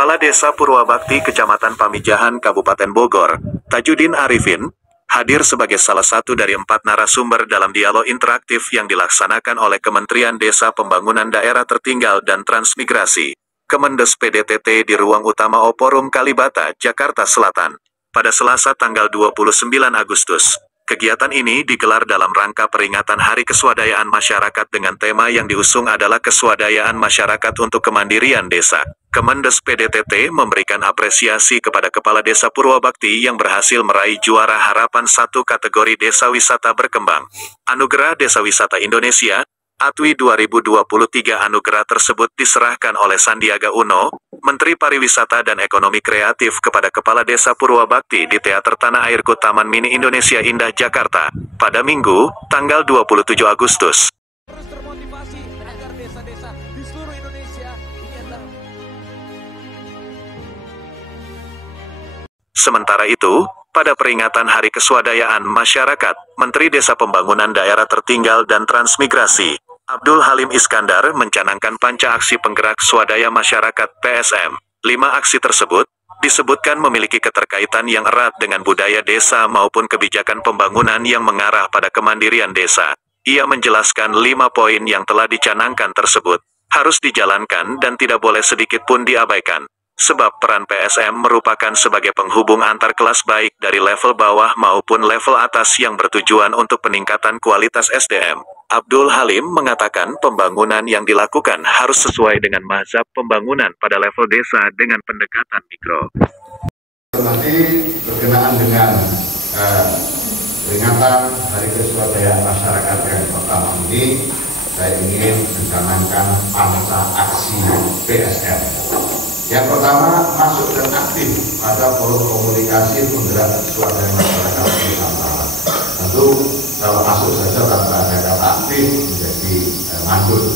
Kepala Desa Purwabakti Kecamatan Pamijahan Kabupaten Bogor, Tajudin Arifin, hadir sebagai salah satu dari 4 narasumber dalam dialog interaktif yang dilaksanakan oleh Kementerian Desa Pembangunan Daerah Tertinggal dan Transmigrasi, Kemendes PDTT di Ruang Utama Oporum Kalibata, Jakarta Selatan, pada Selasa tanggal 29 Agustus. Kegiatan ini digelar dalam rangka peringatan Hari Keswadayaan Masyarakat dengan tema yang diusung adalah Keswadayaan Masyarakat untuk Kemandirian Desa. Kemendes PDTT memberikan apresiasi kepada Kepala Desa Purwabakti yang berhasil meraih juara harapan 1 kategori Desa Wisata Berkembang. Anugerah Desa Wisata Indonesia, ATWI 2023. Anugerah tersebut diserahkan oleh Sandiaga Uno, Menteri Pariwisata dan Ekonomi Kreatif kepada Kepala Desa Purwabakti di Teater Tanah Airku Taman Mini Indonesia Indah Jakarta, pada Minggu, tanggal 27 Agustus. Terus termotivasi agar desa-desa di seluruh Indonesia ini adalah. Sementara itu, pada peringatan Hari Keswadayaan Masyarakat, Menteri Desa Pembangunan Daerah Tertinggal dan Transmigrasi, Abdul Halim Iskandar mencanangkan panca aksi penggerak swadaya masyarakat PSM. 5 aksi tersebut disebutkan memiliki keterkaitan yang erat dengan budaya desa maupun kebijakan pembangunan yang mengarah pada kemandirian desa. Ia menjelaskan 5 poin yang telah dicanangkan tersebut harus dijalankan dan tidak boleh sedikit pun diabaikan. Sebab peran PSM merupakan sebagai penghubung antar kelas baik dari level bawah maupun level atas yang bertujuan untuk peningkatan kualitas SDM. Abdul Halim mengatakan pembangunan yang dilakukan harus sesuai dengan mazhab pembangunan pada level desa dengan pendekatan mikro. Nanti berkenaan dengan peringatan Hari Keswadayaan Masyarakat yang pertama ini, saya ingin mencanangkan panca aksi PSM. Yang pertama, masuk dan aktif pada forum komunikasi penggerak swadaya masyarakat Nusantara. Tentu kalau masuk saja tanpa ada kata aktif menjadi mandul.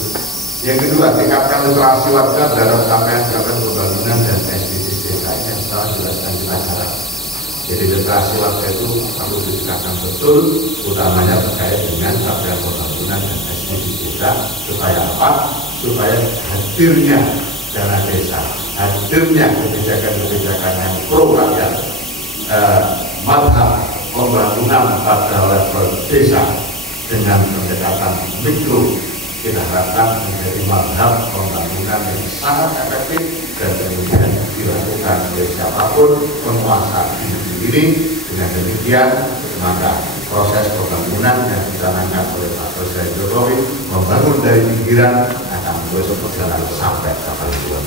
Yang kedua, tingkatkan literasi warga terhadap capaian-capaian pembangunan dan SDGs desa yang telah jelaskan di masyarakat. Jadi literasi warga itu perlu ditingkatkan betul, utamanya terkait dengan capaian pembangunan dan SDGs desa. Supaya apa? Supaya hadirnya dana desa, hadirnya kebijakan-kebijakan yang pro rakyat, mazhab pembangunan pada level desa dengan pendekatan mikro, kita harapkan menjadi mazhab pembangunan yang sangat efektif dan kemudian dilakukan oleh siapapun penguasa individu ini. Dengan demikian maka proses pembangunan yang dicanangkan oleh Pak Presiden Jokowi membangun dari pinggiran akan terus berjalan sampai kapal tujuan.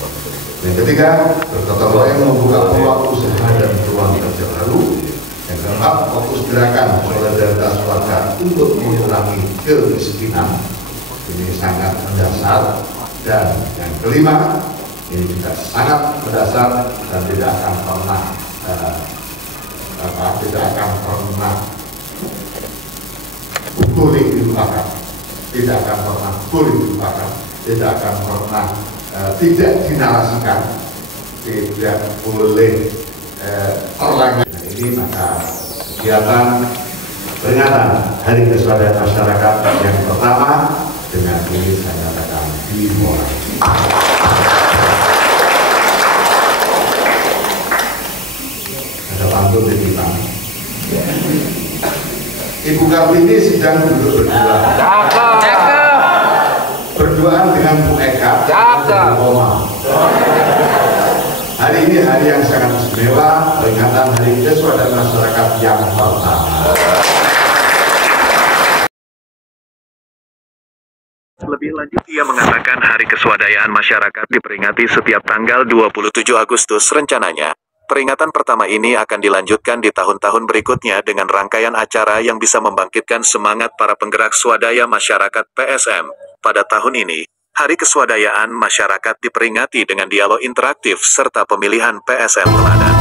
Yang ketiga, bergotong royong membuka peluang usaha dan peluang kerja baru. Yang keempat, fokus gerakan solidaritas warga untuk mengurangi kemiskinan. Ini sangat mendasar. Dan yang kelima, ini juga sangat mendasar dan tidak akan pernah boleh dilupakan, tidak akan pernah boleh dilupakan, tidak akan pernah tidak dinarasikan, tidak boleh terlengah. Ini maka kegiatan peringatan Hari Keswadayaan Masyarakat yang pertama dengan ini saya katakan dimulai. Ada pantun di kita. Ibu Kartini sedang duduk berdua. Berduaan dengan Bu Eka. Hari ini hari yang sangat istimewa, peringatan Hari Keswadayaan Masyarakat yang pertama. Lebih lanjut, ia mengatakan Hari Keswadayaan Masyarakat diperingati setiap tanggal 27 Agustus rencananya. Peringatan pertama ini akan dilanjutkan di tahun-tahun berikutnya dengan rangkaian acara yang bisa membangkitkan semangat para penggerak swadaya masyarakat PSM. Pada tahun ini, Hari Keswadayaan Masyarakat diperingati dengan dialog interaktif serta pemilihan PSM teladan.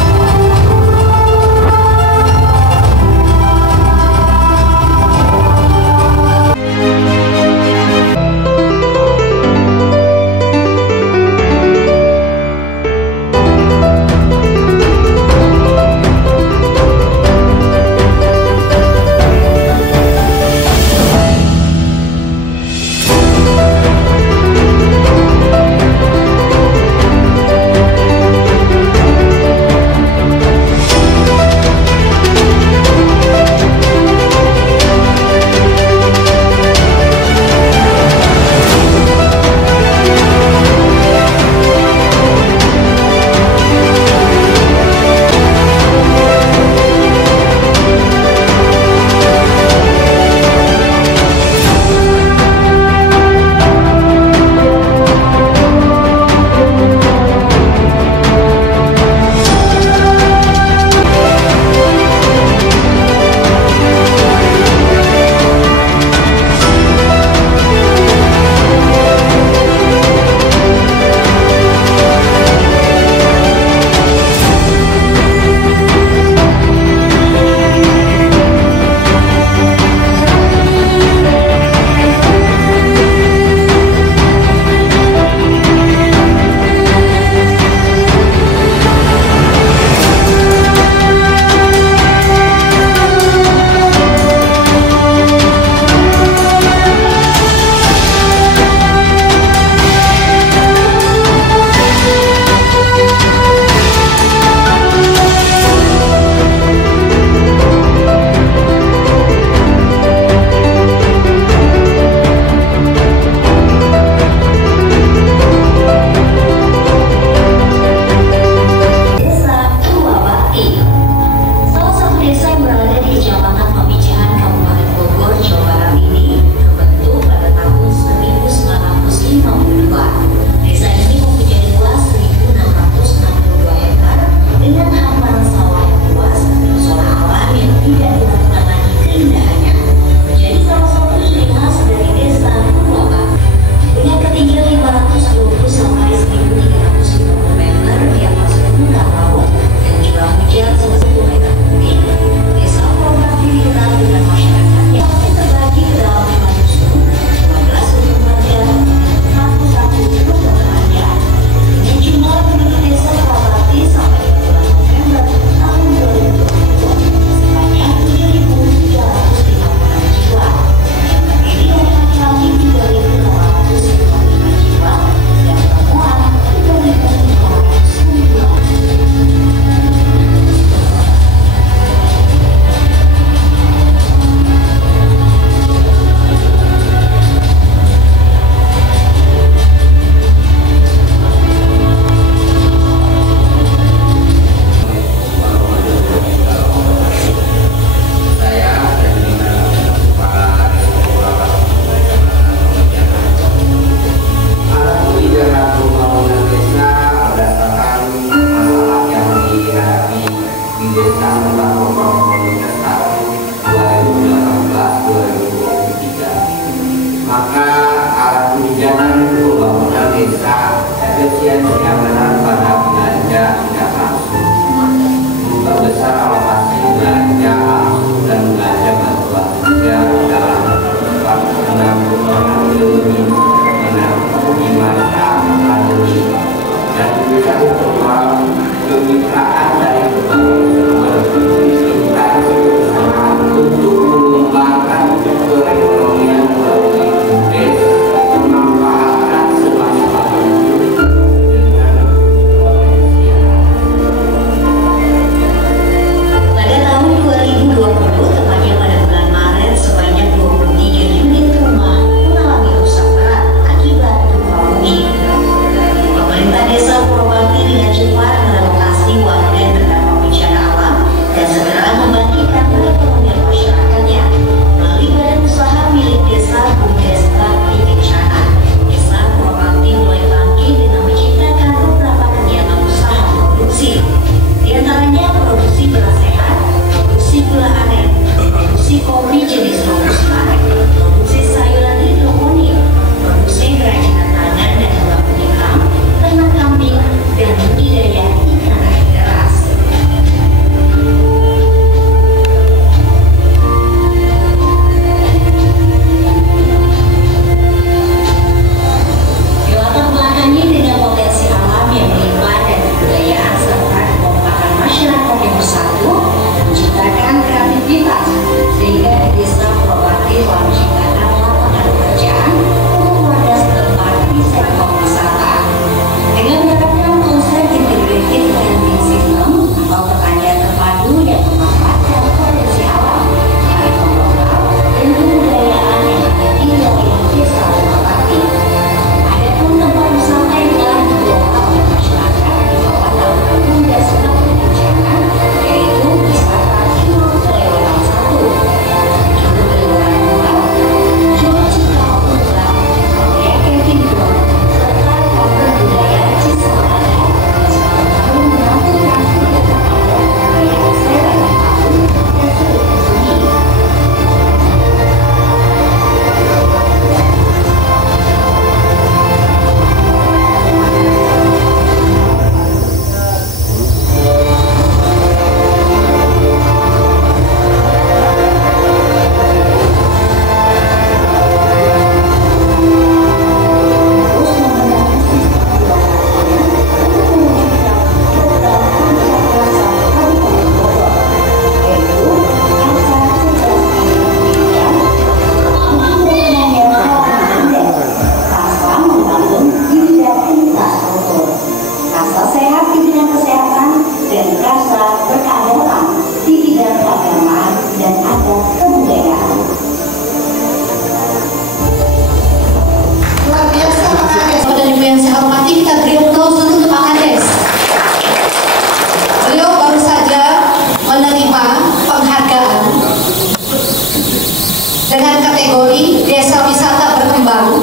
dengan kategori Desa Wisata Berkembang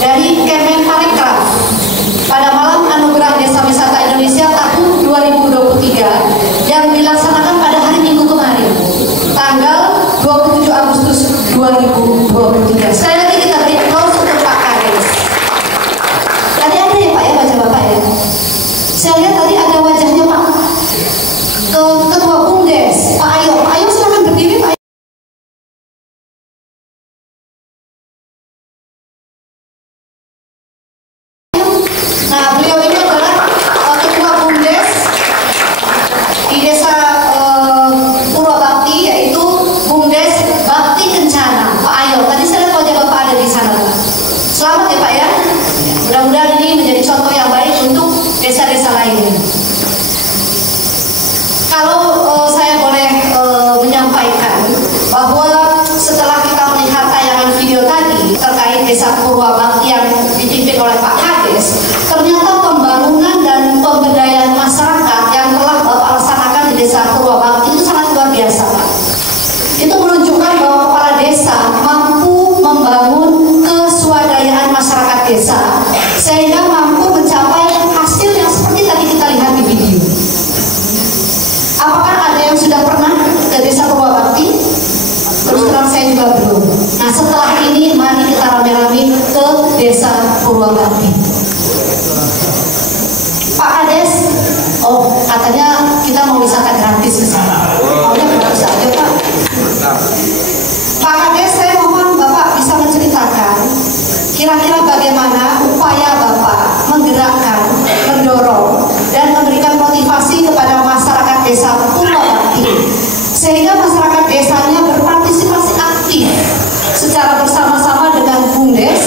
dari Kemenparekraf pada malam Anugerah Desa Wisata Indonesia tahun 2023 yang dilaksanakan pada hari Minggu kemarin, tanggal 27 Agustus 2023. Sekali lagi kita beri aplaus untuk Pak Kades. Tadi ada ya Pak ya, baca Bapak ya. Saya lihat tadi ada wajahnya Pak Ketua Bumdes, Pak Ayo. Pak Ayo silakan berdiri Pak Ayo. Nah, beliau ini adalah Ketua Bumdes di Desa Purwabakti, yaitu Bumdes Bakti Kencana. Pak Ayo, tadi saya lihat wajah Bapak ada di sana Pak. Selamat ya Pak ya. Mudah-mudahan ini menjadi contoh yang baik untuk desa-desa lainnya. Kalau saya boleh menyampaikan bahwa setelah kita melihat tayangan video tadi terkait Desa Purwabakti yang dipimpin oleh Pak Kades, ternyata pembangunan dan pemberdayaan masyarakat yang telah Bapak laksanakan di Desa Purwabakti itu sangat luar biasa Pak. Itu menunjukkan bahwa kepala desa mampu membangun keswadayaan masyarakat desa sehingga mampu mencapai hasil yang seperti tadi kita lihat di video. Apakah ada yang sudah pernah ke Desa Purwabakti? Terus terang saya juga belum. Nah setelah ini mari kita rame-rame ke Desa Purwabakti. Pak Kades, oh katanya kita mau wisata gratis ke sana. Maunya gratis aja Pak. Pak Kades, saya mohon Bapak bisa menceritakan kira-kira bagaimana upaya Bapak menggerakkan, mendorong, dan memberikan motivasi kepada masyarakat Desa Purwabakti sehingga masyarakat desanya berpartisipasi aktif secara bersama-sama dengan Bumdes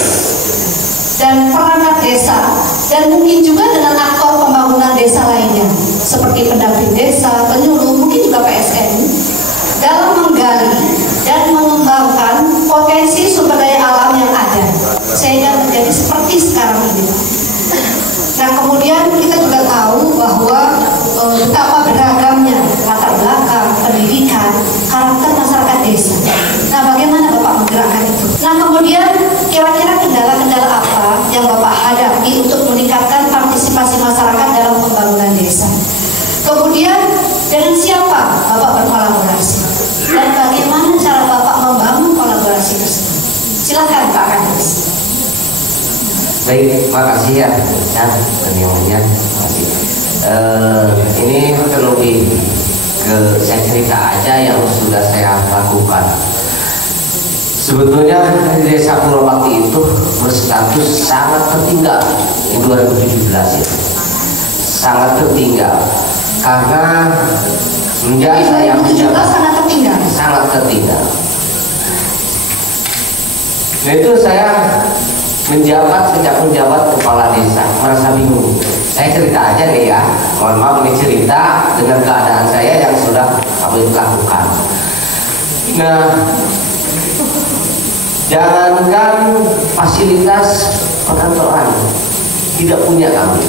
dan perangkat desa dan mungkin juga dengan aktor pembangunan desa lainnya seperti pendamping desa, penyuluh, mungkin juga PSN dalam menggali dan mengembangkan potensi sumber daya alam yang ada sehingga menjadi seperti sekarang ini. Nah kemudian kita juga tahu bahwa betapa beragamnya latar belakang, pendidikan, karakter masyarakat desa. Nah bagaimana Bapak menggerakkan itu? Nah kemudian kira-kira kendala-kendala apa yang Bapak hadapi untuk meningkatkan partisipasi masyarakat dalam pembangunan desa? Kemudian dengan siapa Bapak berkolaborasi? Dan bagaimana cara Bapak membangun kolaborasi tersebut? Silakan Pak Kades. Baik, makasih ya, penyamanya. Ini perlu saya cerita aja yang sudah saya lakukan. Sebetulnya di Desa Purwabakti itu berstatus sangat tertinggal di 2017 itu, sangat tertinggal karena semenjak saya menjabat sangat tertinggal. Nah itu saya sejak menjabat kepala desa merasa bingung. Saya cerita aja nih ya, mohon maaf ini cerita dengan keadaan saya yang sudah kami lakukan. Nah, jangankan fasilitas perkantoran tidak punya kami,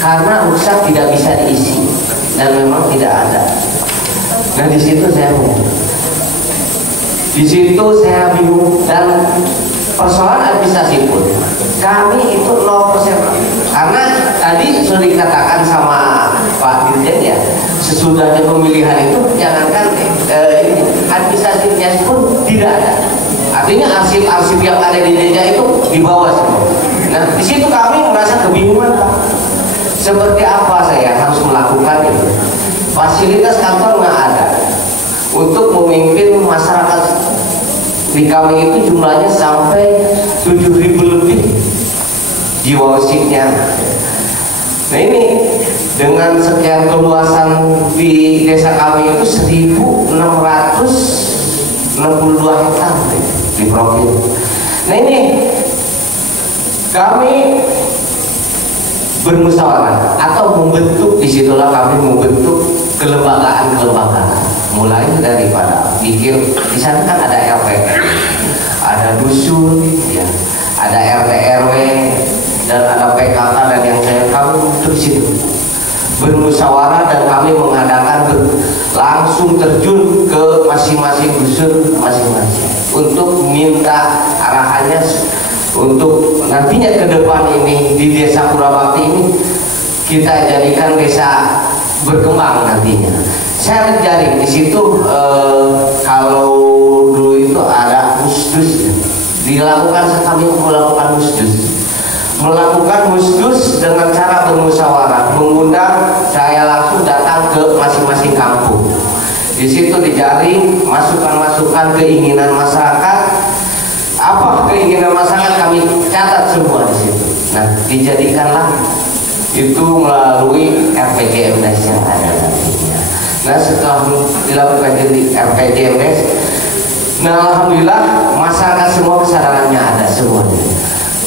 karena rusak tidak bisa diisi dan memang tidak ada. Nah di situ saya bingung dan persoalan administrasi pun kami itu 0%, karena tadi sudah dikatakan sama Pak Dirjen ya, sesudahnya pemilihan itu jangankan administrasinya pun tidak ada. Artinya arsip-arsip yang ada di desa itu dibawa semua. Nah di situ kami merasa kebingungan Pak. Seperti apa saya harus melakukan itu? Fasilitas kantor nggak ada untuk memimpin masyarakat. Di kami itu jumlahnya sampai 7.000 lebih jiwa wasiknya. Nah ini dengan sekian keluasan di desa kami itu 1.662 hektar di provinsi. Nah ini kami bermusyawarah atau membentuk, disitulah kami membentuk kelembagaan mulai daripada bikin di sana kan ada RT, ada dusun, ya, ada RT RW dan ada PKK dan yang saya tahu itu di situ bermusyawarah dan kami mengadakan langsung terjun ke masing-masing dusun masing-masing untuk minta arahannya untuk nantinya ke depan ini di Desa Purabakti ini kita jadikan desa berkembang nantinya. Saya terjaring di situ kalau dulu itu ada musdus dilakukan, kami melakukan musdus dengan cara bermusyawarah, mengundang saya langsung datang ke masing-masing kampung. Di situ dijaring masukan-masukan keinginan masyarakat. Apa keinginan masyarakat kami catat semua di situ. Nah, dijadikanlah itu melalui RPJMdes yang ada nantinya. Nah, setelah dilakukan di RPJMdes, nah alhamdulillah masyarakat semua kesadarannya ada semuanya.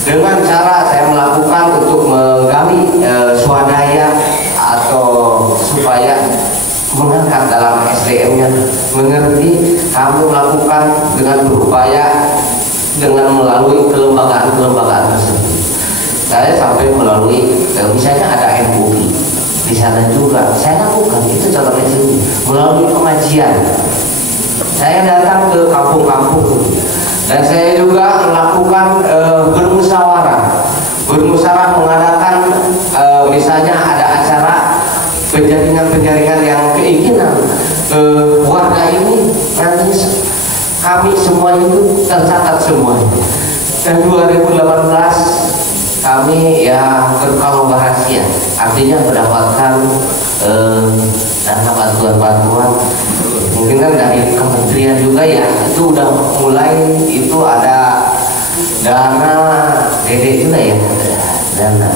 Dengan cara saya melakukan untuk menggali swadaya atau supaya mengangkat dalam SDM-nya mengerti, kami melakukan dengan berupaya dengan melalui kelembagaan tersebut. Saya sampai melalui misalnya ada MUI di sana juga saya lakukan itu contohnya sini melalui pengajian. Saya datang ke kampung-kampung dan saya juga melakukan bermusyawarah mengadakan misalnya ada acara penjaringan yang keinginan warga ini nanti kami semua itu tercatat semuanya. Dan 2018 kami ya berkolaborasi ya, artinya mendapatkan dana bantuan mungkin kan dari kementerian juga ya, itu udah mulai itu ada dana DD juga ya, dana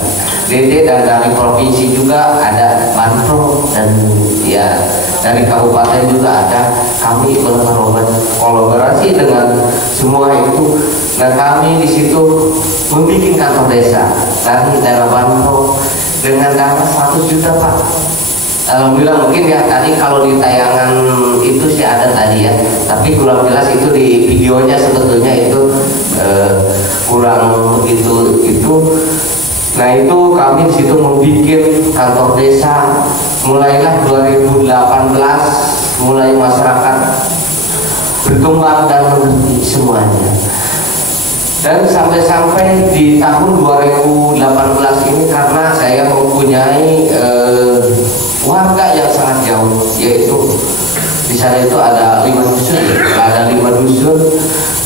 DD dan dari provinsi juga ada bantuan dan ya dari kabupaten juga ada. Kami berkolaborasi dengan semua itu. Nah, kami di situ membuat kantor desa dari dana bantuan dengan dana 100 juta Pak. Alhamdulillah mungkin ya tadi kalau di tayangan itu sih ada tadi ya, tapi kurang jelas itu di videonya sebetulnya itu kurang begitu itu. Nah itu kami di situ membuat kantor desa mulailah 2018 mulai masyarakat berkembang dan mengerti semuanya. Dan sampai di tahun 2018 ini karena saya mempunyai warga yang sangat jauh, yaitu di sana itu ada 5 dusun,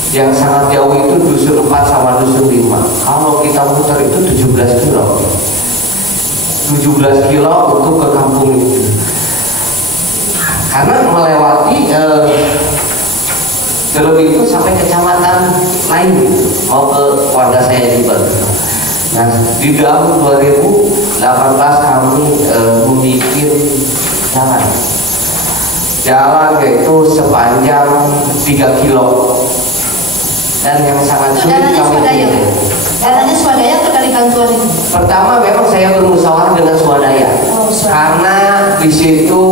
yang sangat jauh itu dusun 4 sama dusun 5. Kalau kita muter itu 17 kilo untuk ke kampung itu, karena melewati terlebih itu sampai kecamatan lain mau ke warga saya juga. Nah di tahun 2018 kami membuat jalan yaitu sepanjang 3 kilo dan yang sangat sulit kami dananya swadaya atau dari bantuan ini? Pertama memang saya bermusyawarah dengan swadaya, karena di situ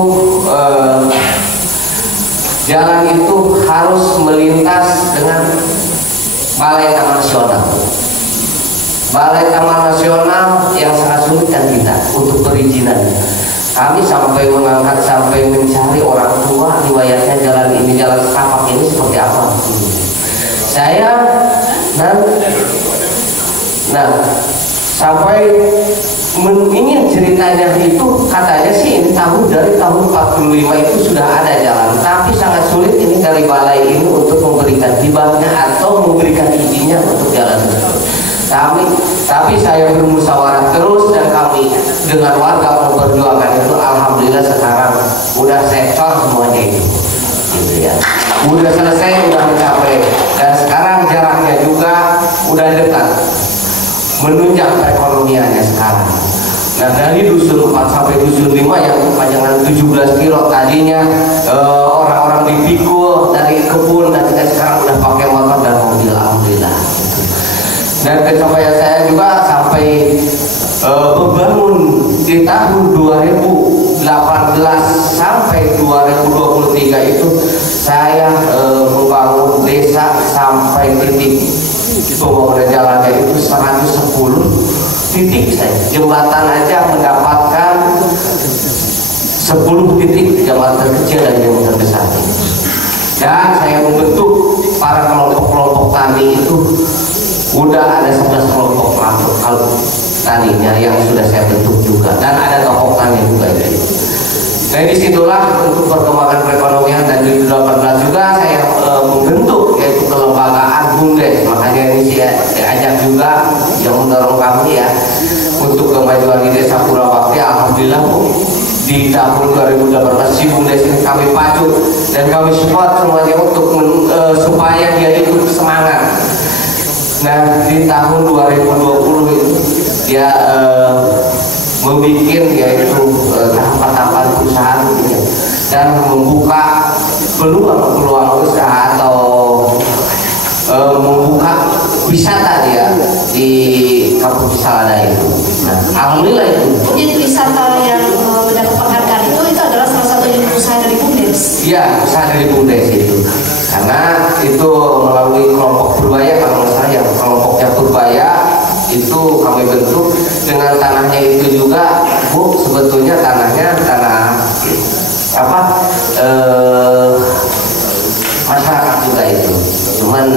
jalan itu harus melintas dengan Balai Taman Nasional. Balai Taman Nasional yang sangat sulit kan kita untuk perizinan. Kami sampai mengangkat, sampai mencari orang tua riwayatnya jalan ini, jalan setapak ini seperti apa. Saya sampai ingin ceritanya itu katanya sih ini dari tahun 45 itu sudah ada jalan, tapi sangat sulit ini dari balai ini untuk memberikan hibahnya atau memberikan izinnya untuk jalan tersebut. Tapi saya bermusyawarah terus dan kami dengan warga memperjuangkan itu. Alhamdulillah sekarang udah secor semuanya itu, gitu ya. Udah selesai, udah mencapai, dan sekarang jaraknya juga udah dekat, menunjang perekonomiannya sekarang. Nah dari dusun 4 sampai dusun 5 yang kepanjangan 17 kilo tadinya orang-orang dipikul dari kebun, dan kita sekarang udah pakai motor dan mobil, alhamdulillah. Dan pencapaian saya juga sampai membangun di tahun 2018 sampai 2023 itu saya membangun desa sampai titik pembangunan jalannya itu 110 titik. Saya jembatan aja mendapatkan 10 titik kecamatan terkecil dan yang terbesar. Dan saya membentuk para kelompok-kelompok tani itu, udah ada 11 kelompok taninya yang sudah saya bentuk juga, dan ada tokoh tani juga itu. Nah, disitulah untuk perkembangan perekonomian, dan di 2018 juga saya membentuk yaitu kelembagaan BUMDes. Makanya ini saya ajak juga yang mendorong kami ya untuk kemajuan di Desa Purwabakti. Alhamdulillah Bu, di tahun 2018 si BUMDes ini kami pacu dan kami support semuanya untuk supaya dia itu semangat. Nah, di tahun 2020 itu dia membuat yaitu tahapan-tahapan perusahaan gitu, dan membuka peluang usaha atau membuka wisata dia di Kampung Salada itu. Nah, alhamdulillah itu. Jadi wisata yang mendapat penghargaan itu adalah salah satu usaha dari BUMDes. Iya, usaha dari BUMDes itu. Karena itu melalui kelompok Purbaya, kalau nggak salah yang kelompoknya Purbaya itu kami bentuk. Dengan tanahnya itu juga Bu, sebetulnya tanahnya tanah apa masyarakat juga itu, cuman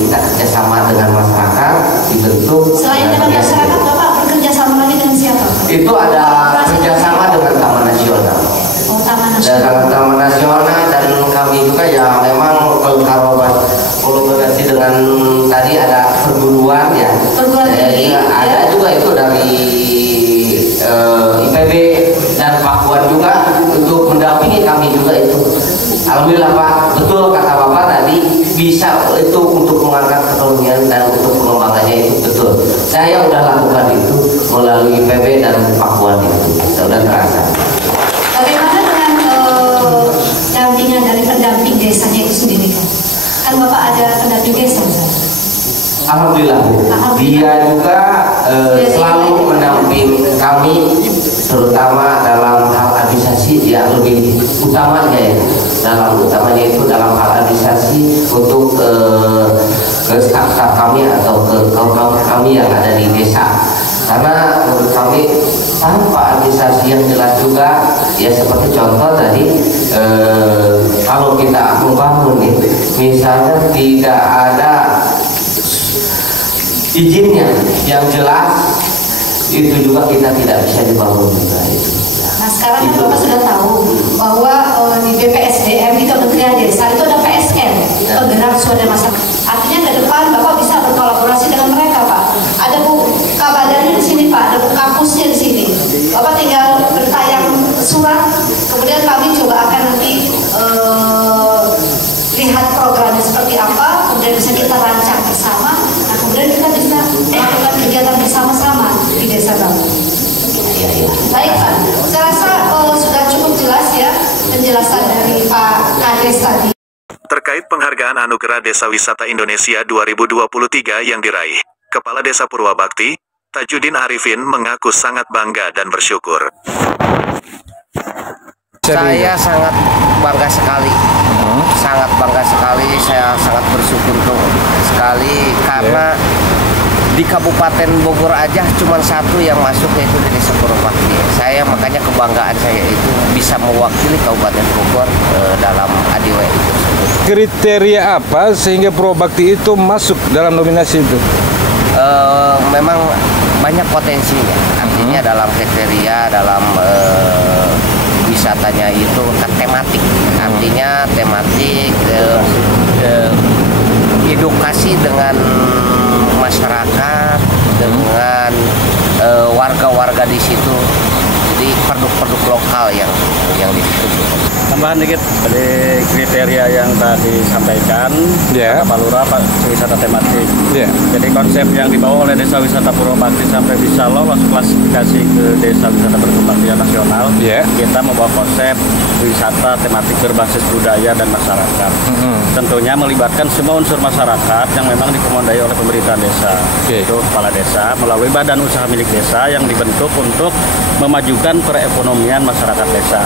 kita kerjasama dengan masyarakat dibentuk. Selain dengan masyarakat, Bapak bekerja sama lagi dengan siapa? Itu ada kerjasama dengan Taman Nasional. Oh, Taman Nasional. Dengan Taman Nasional, dan kami juga ya memang kalau kolaborasi dengan tadi ada perguruan ya. Perguruan tinggi. Ada juga itu dari IPB dan Pakuan juga untuk mendampingi kami juga itu. Alhamdulillah Pak, betul kata Bapak tadi, bisa itu untuk mengangkat perekonomian dan untuk pengembangannya itu betul. Saya udah lakukan itu melalui IPB dan Pakuan itu, sudah terasa. Bagaimana dengan dampingan dari pendamping desanya itu sendiri kan? Kan Bapak ada pendamping desa, Ustaz? Alhamdulillah Bu, dia juga selalu mendamping kami, terutama dalam hal administrasi ya, lebih utamanya ya, utamanya itu dalam hal administrasi untuk ke staf-staf kami atau ke kaum kami yang ada di desa. Karena menurut kami tanpa administrasi yang jelas juga ya, seperti contoh tadi kalau kita membangun nih, misalnya tidak ada izinnya yang jelas, itu juga kita tidak bisa dibangun juga itu. Nah, sekarang kan Bapak sudah tahu bahwa di BPSDM di Kementerian Desa itu ada PSN, penggerak swadaya masyarakat. Artinya ke depan Bapak bisa berkolaborasi dengan mereka, Pak. Ada Bu kabarnya di sini, Pak. Ada Bu kampusnya di sini. Bapak tinggal bertayang surat, kemudian kami coba akan nanti lihat programnya seperti apa, kemudian bisa kita rancang bersama. Nah, kemudian kita bisa melakukan kegiatan bersama-sama di desa Bapak. Baik Pak, saya rasa sudah cukup jelas ya penjelasan dari Pak Kades tadi. Terkait penghargaan Anugerah Desa Wisata Indonesia 2023 yang diraih, Kepala Desa Purwabakti, Tajudin Arifin mengaku sangat bangga dan bersyukur. Saya sangat bangga sekali, sangat bangga sekali. Saya sangat bersyukur sekali karena di Kabupaten Bogor aja cuma satu yang masuk, yaitu di Desa Purwabakti. Saya makanya kebanggaan saya itu bisa mewakili Kabupaten Bogor dalam ADW itu. Kriteria apa sehingga Purwabakti itu masuk dalam nominasi itu? Memang banyak potensinya. Artinya dalam kriteria, dalam wisatanya itu kan tematik. Artinya tematik, edukasi dengan masyarakat, dengan warga-warga di situ. Jadi produk-produk lokal yang dituju. Tambahan dikit dari kriteria yang tadi disampaikan, Pak Lurah, Pak wisata tematik. Jadi konsep yang dibawa oleh Desa Wisata Purwabakti sampai bisa lolos klasifikasi ke Desa Wisata Berkembang Nasional. Kita membawa konsep wisata tematik berbasis budaya dan masyarakat. Tentunya melibatkan semua unsur masyarakat yang memang dikomandai oleh pemerintahan desa. Itu kepala desa melalui badan usaha milik desa yang dibentuk untuk memajukan memajukan perekonomian masyarakat desa.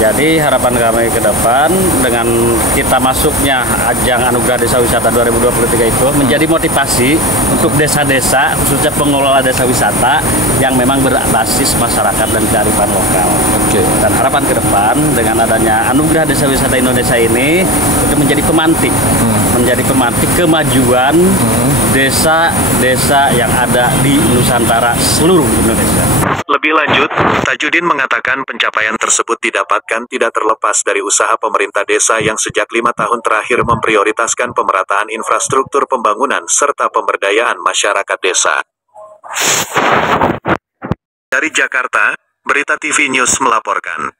Jadi harapan kami ke depan dengan kita masuknya ajang Anugerah Desa Wisata 2023 itu menjadi motivasi untuk desa-desa, khususnya pengelola desa wisata yang memang berbasis masyarakat dan kearifan lokal. Dan harapan ke depan dengan adanya Anugerah Desa Wisata Indonesia ini itu menjadi pemantik, kemajuan desa-desa yang ada di Nusantara seluruh Indonesia. Lebih lanjut, Tajudin mengatakan pencapaian tersebut didapatkan tidak terlepas dari usaha pemerintah desa yang sejak 5 tahun terakhir memprioritaskan pemerataan infrastruktur pembangunan serta pemberdayaan masyarakat desa. Dari Jakarta, Berita TV News melaporkan.